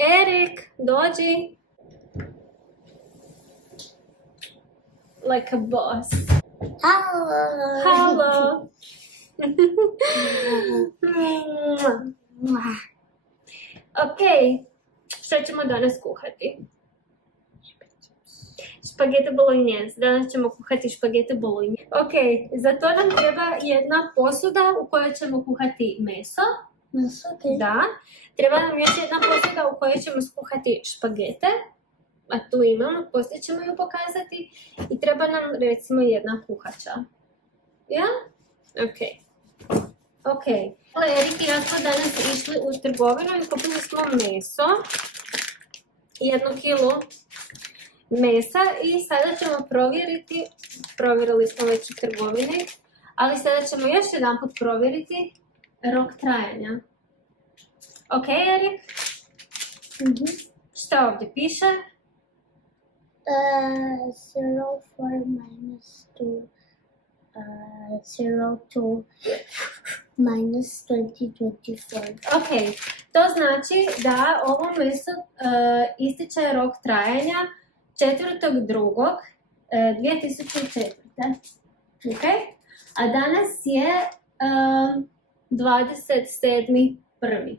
Erik, dođi. Like a boss. Hello. Halo. Ok, što ćemo danas kuhati? Špagete bolognese. Danas ćemo kuhati špagete bolognese. Ok, za to nam treba jedna posuda u kojoj ćemo kuhati meso. Meso, ok. Da. Treba nam još jedna posuda u kojoj ćemo skuhati špagete. A tu imamo, poslije ćemo ju pokazati. I treba nam recimo jedna kuhača. Ja? Ok. Ok. Erik i ja smo danas išli u trgovinu i kupili smo meso. 1 kilu mesa i sada ćemo provjeriti, provjerili smo već u trgovini, ali sada ćemo još jedan put provjeriti rok trajanja. Ok, Erik? Šta ovdje piše? 04 minus 2, 02 minus 2024. Ok, to znači da ovo meso ističe rok trajanja 4.2.2004. Ok? A danas je 27.1.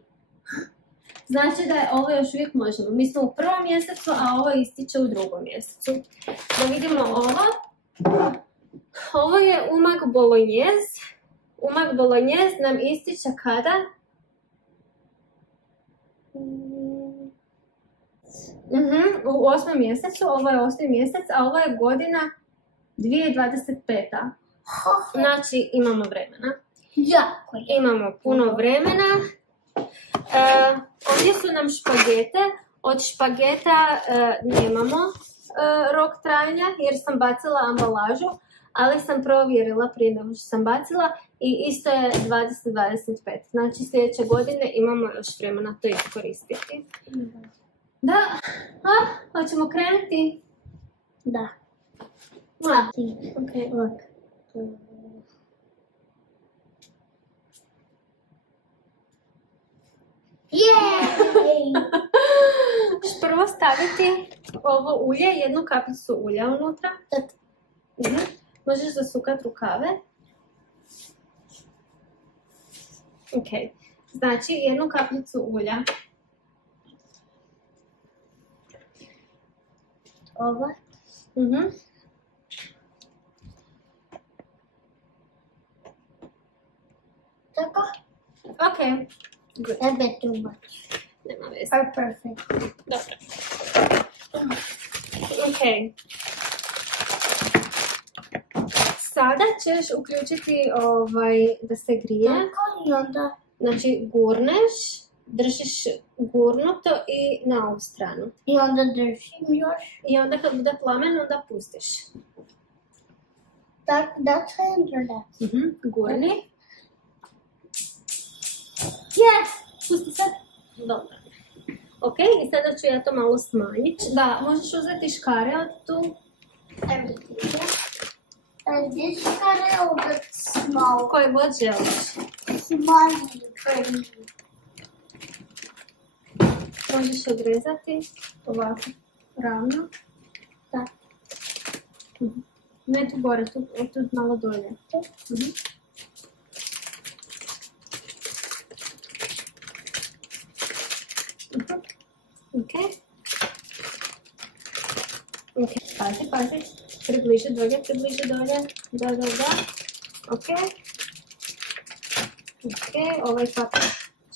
Znači da je ovo još uvijek možemo. Mi smo u 1. mjesecu, a ovo ističe u 2. mjesecu. Da vidimo ovo. Ovo je umag bolognese. Umag bolognese nam ističe kada? U 8. mjesecu, ovo je 8. mjesec, a ovo je godina 2025. Znači imamo vremena. Jako je. Imamo puno vremena. Ovdje su nam špagete. Od špageta nemamo rok trajanja jer sam bacila ambalažu, ali sam provjerila prije nego što sam bacila i isto je 2025. Znači sljedeće godine imamo još vremena to iskoristiti. Da, hoćemo krenuti? Da. Ok. Look. Yay! Prvo staviti ovo ulje, 1 kapljicu ulja unutra. Možeš zasukati rukave. Ok, znači 1 kapljicu ulja. Ovo. Tako? Ok, good. A bit too much. Nema veze. Are perfect. Dobro. Ok. Sada ćeš uključiti da se grije. Tako i onda. Znači gurneš, držiš gurnuto i na ovu stranu. I onda držim još. I onda kad bude plamen, onda pustiš. That's under that. Gurni. Yes! Pusti sad. Dobro. Ok, i sada ću ja to malo smanjiti. Da, možeš uzeti škare od tu. Everything. And this got a little bit small. Koje god želiš. Small for me. Možeš odrezati ovako ravno. Da. Ne tu gore, tu malo dolje. Ok. Ok, pazi. Približi dolje. Da. Ok. Ok, ovaj papir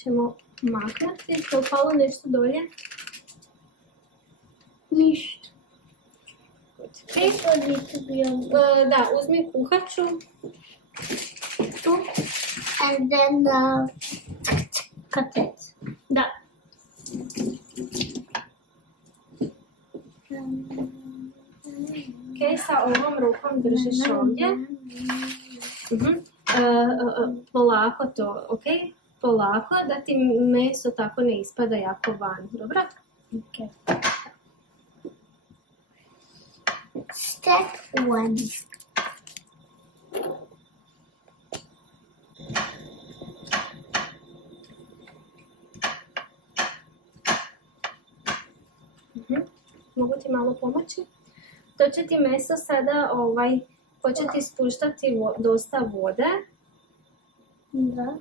ćemo maknuti. Što je upalo nešto dolje? Ništa. Ok. Da, uzmi kuhaču. Tu. And then cut it. Da. Ok, sa ovom rukom držiš ovdje. Polako to, ok? Polako, da ti meso tako ne ispada jako van, dobro? Okay. Step 1. Mogu ti malo pomoći? To će ti meso sada početi spuštati dosta vode. Da.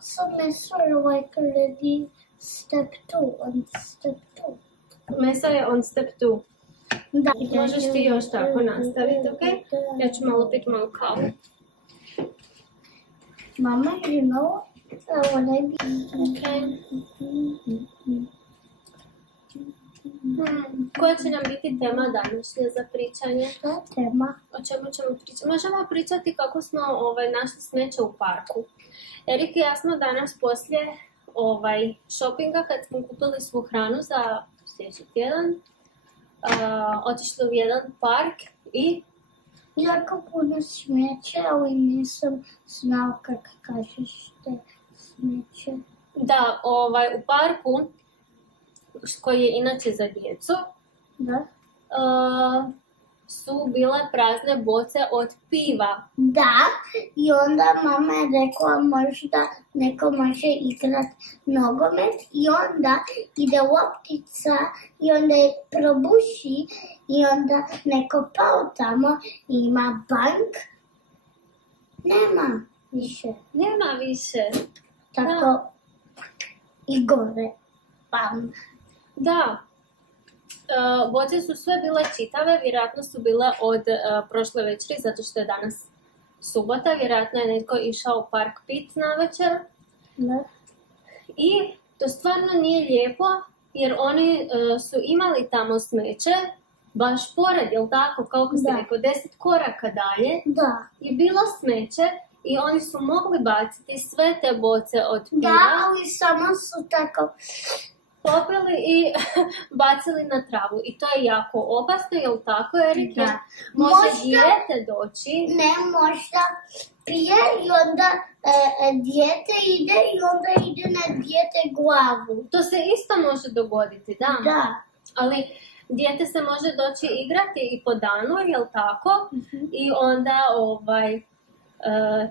So meso je like already step 2, on step 2. Meso je on step 2. Da. Možeš ti još tako nastaviti, ok? Ja ću malo piti moju kavu. Mama, you know what I mean? Okay. Koja će nam biti tema današnje za pričanje? Šta je tema? O čemu ćemo pričati? Možemo pričati kako smo našli smeće u parku. Erik i ja smo danas poslije shoppinga, kad smo kupili svu hranu za sljedeći tjedan, otišli u jedan park i... Jako puno smeće, ali nisam znao kako kažeš te smeće. Da, u parku, koji je inače za djecu, Da? su bile prazne boce od piva. Da, i onda mama je rekla možda neko može igrat nogomet i onda ide loptica i onda je probuši i onda neko pao tamo i ima bank. Nema više. Nema više. Tako i gore. Bam. Da. Boce su sve bile čitave, vjerojatno su bile od prošle večeri, zato što je danas subota, vjerojatno je netko išao u park pit navečer. Da. I to stvarno nije lijepo, jer oni su imali tamo smeće, baš pored, jel tako, kako si rekao, 10 koraka dalje Da. je bilo smeće i oni su mogli baciti sve te boce od piva. Da, ali samo su tako... popili i bacili na travu. I to je jako opasno, jel tako, Erik? Da. Može dijete doći. Ne, možda pije i onda dijete ide i onda ide na dijete glavu. To se isto može dogoditi, da. Da. Ali dijete se može doći igrati i po danu, jel tako? I onda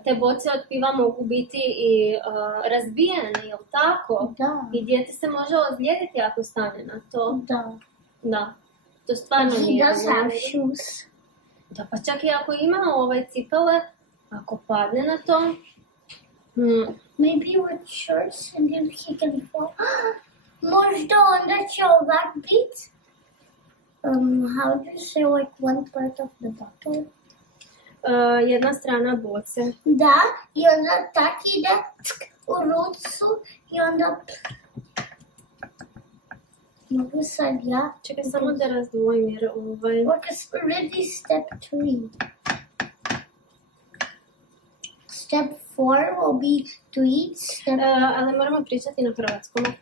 te boce od piva mogu biti i razbijene, jel tako? Da. I dijete se može ozlijediti ako stane na to. Da. Da. To stvarno nije. He does have shoes. Da, pa čak i ako ima cipele, ako padne na to... Maybe with shorts and then he can fall. Možda onda će ovak bit. How do you say like one part of the bottle? Jedna strana boce. Da, i onda tak ide u rucu i onda... Mogu sad ja? Čekaj samo da razdvojim jer Look, it's already step 3. Step 4 will be to eat. Step... ali moramo pričati na hrvatskom, ok?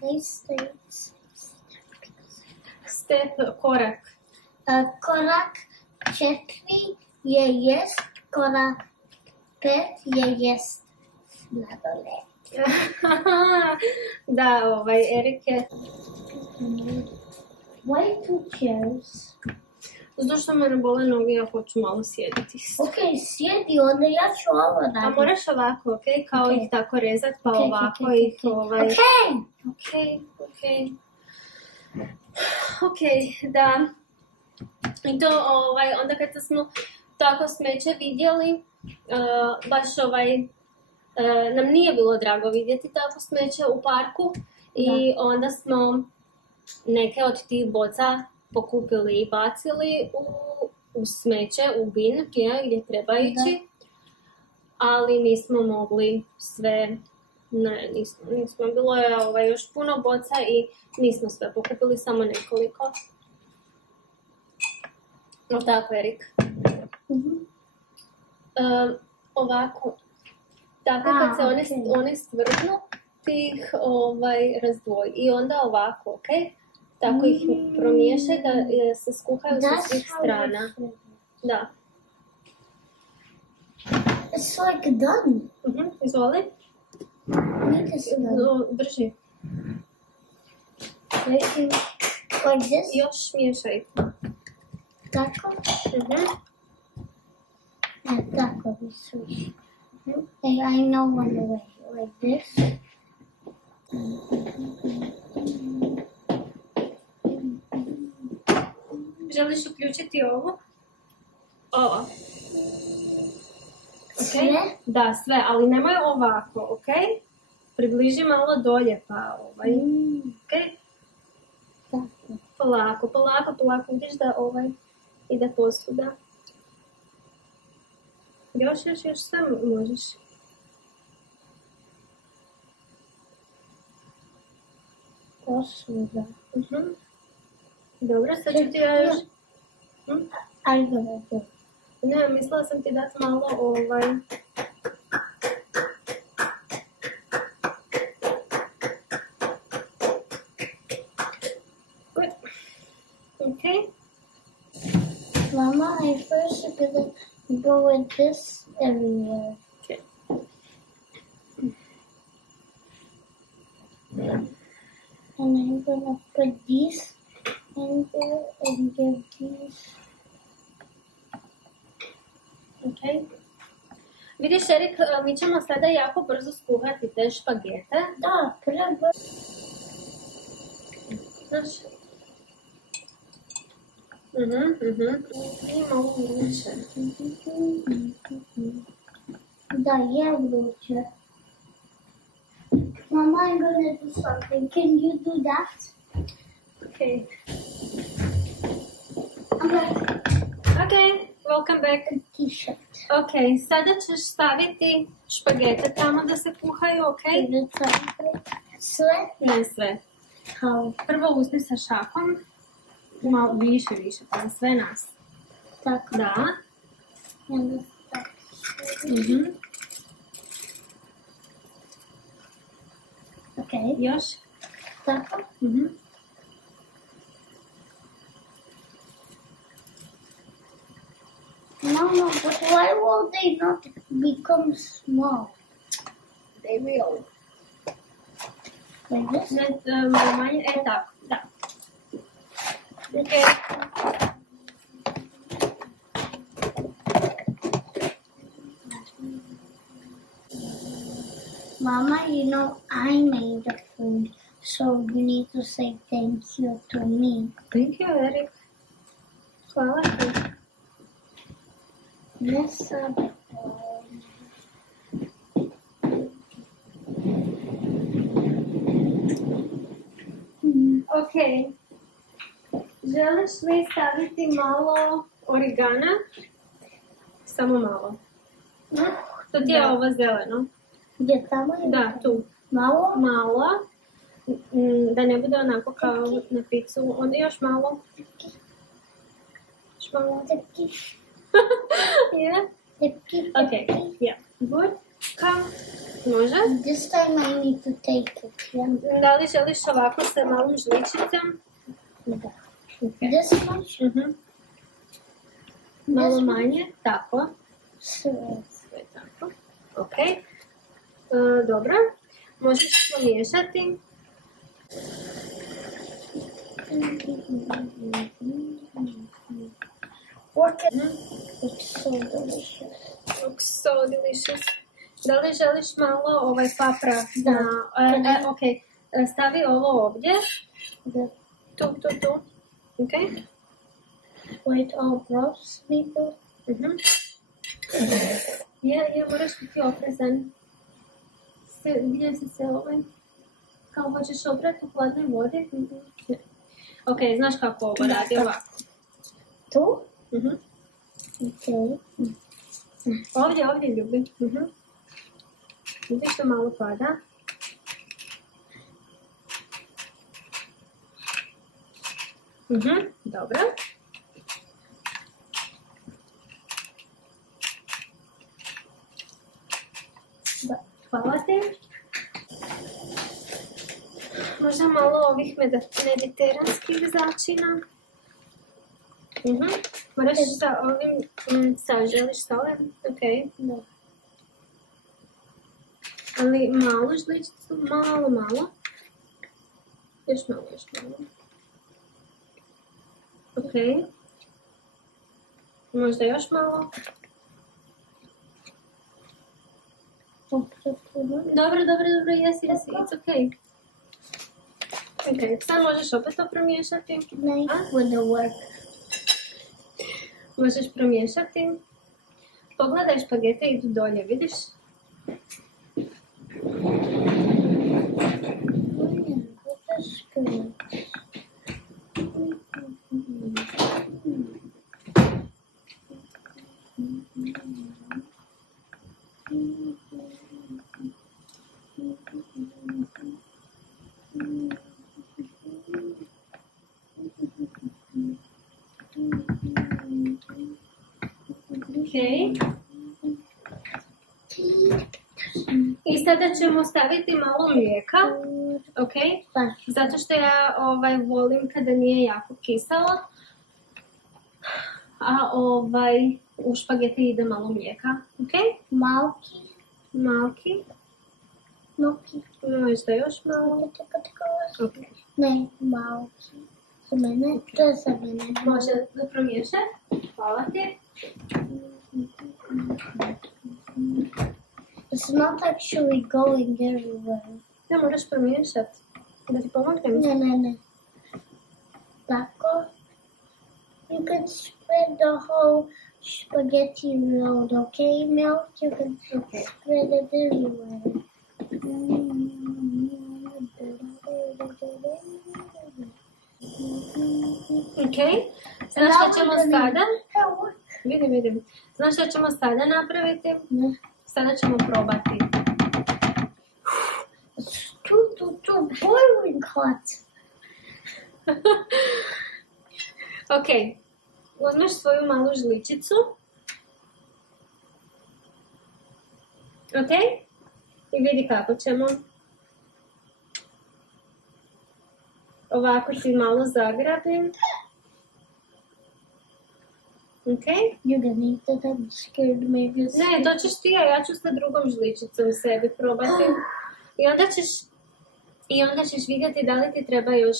They states... Step, korak. Korak 4 je jest, korak 5 je jest sladoled. Da, Erik je... Why 2 chairs? Zato što me ne bole noge, ja hoću malo sjediti. Ok, sjedi, onda ja ću ovo raditi. A moraš ovako, ok? Kao ih tako rezat, pa ovako ih Ok, da. I to, onda kad smo tako smeće vidjeli, baš nam nije bilo drago vidjeti tako smeće u parku i onda smo neke od tih boca pokupili i bacili u smeće, u bin, gdje treba ići, ali nismo mogli sve, nismo, bilo je još puno boca i nismo sve pokupili, samo nekoliko. No tako, Erik. Ovako, tako kad se one stvrdnu, ti ih razdvoji i onda ovako, ok? Tako ih promiješaj da se skuhaju sa svih strana. Da. It's like done. Izvoli. Drži. Like this? Još miješaj. Tako? Tako bi swish. I know one way. like this. Želiš uključiti ovo? Ovo. Sve? Da, sve, ali nemoj ovako, ok? Približi malo dolje, pa ok? Tako. Polako, vidiš da ide posvuda. Još, sve možeš. Posvuda. Dobro, sad ću ti ja još... Ajde. Ne, mislila sam ti dati malo Okay. Mama, I first gonna go with this everywhere. Okay. And I'm gonna put these in there and give these. Okay. Vidiš, Erik, mi ćemo sada jako brzo skuhati te špagete. Da, treba. Znaš? I malo vruće. Da, je vruće. Mama, I'm gonna do something. Can you do that? Okay. I'm like Okay, welcome back. t-shirt. Ok, sada ćeš staviti špagete tamo da se kuhaju, ok? Sve? Ne sve. How? Prvo uzmi sa šakom. Malo više, pa za sve nas. Tako. Da. And tako. Ok. Još? Tako. Mama, but why will they not become small? They will. Like this? Manje, tako, da. Ok. Mama, you know I made the food, so you need to say thank you to me. Thank you, Erik. Hvala ti. Yes, Ok. Želiš li staviti malo origana? Samo malo. To ti je ovo zeleno. Gdje tamo je? Da, tu. Malo? Malo. Da ne bude onako kao na picu. Onda još malo. Još malo. Yeah? Okay, yeah. Good. Come. Može? This time I need to take it, yeah? Da li želiš ovako sa malom žličicom? Da. Okay. This much? Malo manje, tako. Sve. Sve tako. Ok. Dobro. Možeš pomiješati. It's so delicious. Looks so delicious. Da li želiš malo papra? Da. Ok. Stavi ovo ovdje. Da. Tu. Ok. Wait, all broths people? Je, moraš biti oprezan. Gdje si se kao hoćeš oprati u hladnoj vodi? Ok, znaš kako ovo radi ovako. Tu? Ok. Ovdje ljubi. Vidiš što malo pada. Dobro. Hvala ti. Možda malo ovih mediteranskih začina. Moraš sa ovim, želiš sa ovim? Ok. Da. Ali malo žličicu, malo. Još malo. Ok. Možda još malo. Dobro, jesi, it's okay. Ok, sad možeš opet to promiješati. Nice with the work. Možeš promiješati. Pogledaj, špagete idu dolje, vidiš? I sada ćemo staviti malo mlijeka, ok? Zato što ja volim kada nije jako kiselo, a u špagete ide malo mlijeka, ok? Malki. Možda još malo. Ok. Ne, malki. Za mene, to je za mene. Može da promiješaj? Hvala ti. It's not actually going everywhere. Ja, moraš promiješati. Da ti pomognem? Ne. Tako. You can spread the whole spaghetti load, okay, Milk? You can spread it everywhere. Ok. Znaš šta ćemo sada? Vidim. Znaš šta ćemo sada napraviti? Ne. Sada ćemo probati. It's too boiling hot. Ok. Uzmeš svoju malu žličicu. Ok? I vidi kako ćemo. Ovako ti malo zagrabim. Ok? You're gonna eat it, I'm scared maybe. Ne, to ćeš ti, a ja ću sa drugom žličicom sebi probati. I onda ćeš vidjeti da li ti treba još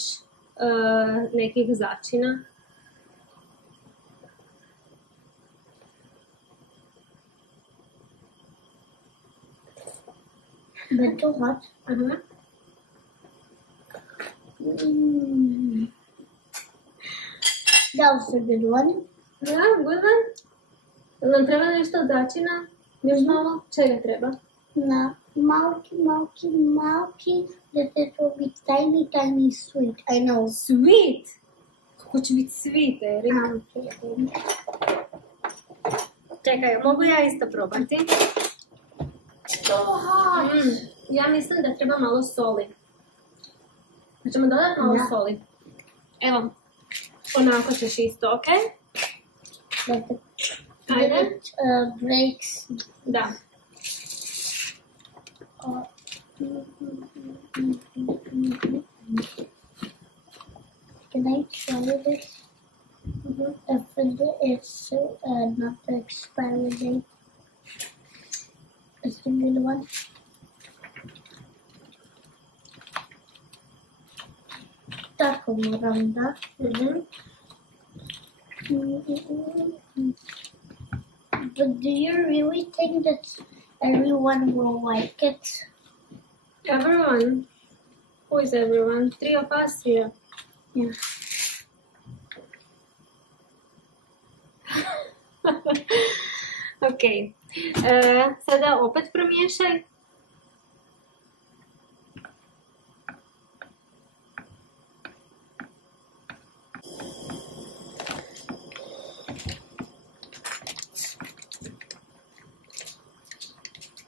nekih začina. But too hot. That was a good one. Yeah, good one. Nam treba nešto začina? Još malo? Čega treba? Na malki, that it will be tiny sweet. I know. Sweet? Kako će biti sweet, Erik? Čekaj, mogu ja isto probati? So hot. Ja mislim da treba malo soli. Hoćemo dodati malo soli? Evo, onako ćeš isto, ok? Ajde. It breaks. Da. Can I try this? If it's not the expiry date. It's the good one. Tako moram da. But do you really think that everyone will like it? Everyone? Who is everyone? 3 of us here. Yeah. Ok. Sada opet promiješaj.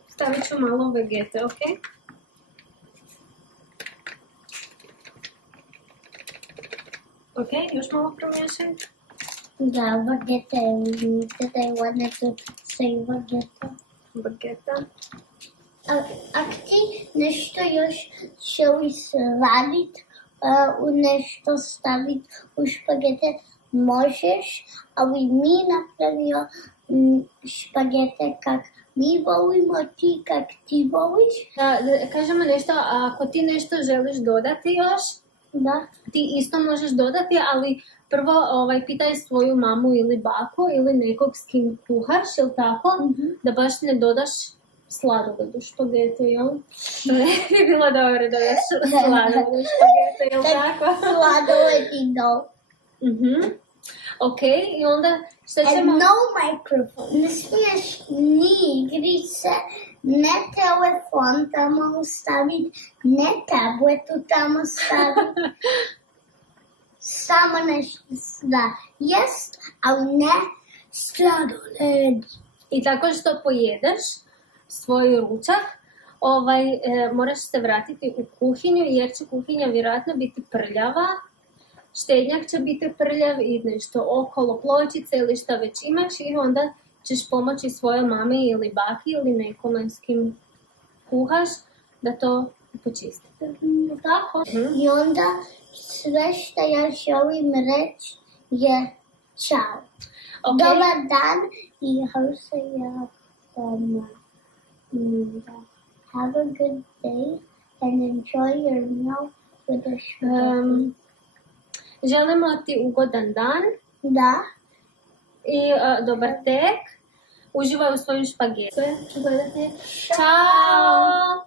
Stavit ću malo vegete, ok? Ok, još malo promiješaj. Da, vegeta. I wanted to say vegeta. Vegeta. Ako ti nešto još želiš radit, u nešto stavit u špagete, možeš, ali mi napravio špagete kak mi volimo, ti kak ti voliš. Da kažemo nešto, ako ti nešto želiš dodati još, da, ti isto možeš dodati, ali prvo pitaj svoju mamu ili baku ili nekog s kim kuhaš, ili tako, da baš ne dodaš sladoled u špagetu, jel? Ne bi bilo dobro da daš sladoled u špagetu, jel tako? Sladoled i no. Ok, i onda šta ćemo... And no microphone. Ne smiješ ni igrice, ne telefon tamo staviti, ne tabletu tamo staviti. Samo nešto da jest, ali ne sladoled. I tako što pojedeš svoj ručak, moraš se vratiti u kuhinju, jer će kuhinja vjerojatno biti prljava, štednjak će biti prljav i nešto okolo pločice ili šta već imaš i onda ćeš pomoći svojoj mami ili baki ili nekome s kim kuhaš da to počistite. Tako? I onda sve što ja želim reći je čao. Okay. Dobar dan i how se ja have a good day and enjoy your meal with a spaghetti. Želimo ti ugodan dan. Da. I dobar tek. Uživaj u svojim špagetu. Ću gledati. Ćao!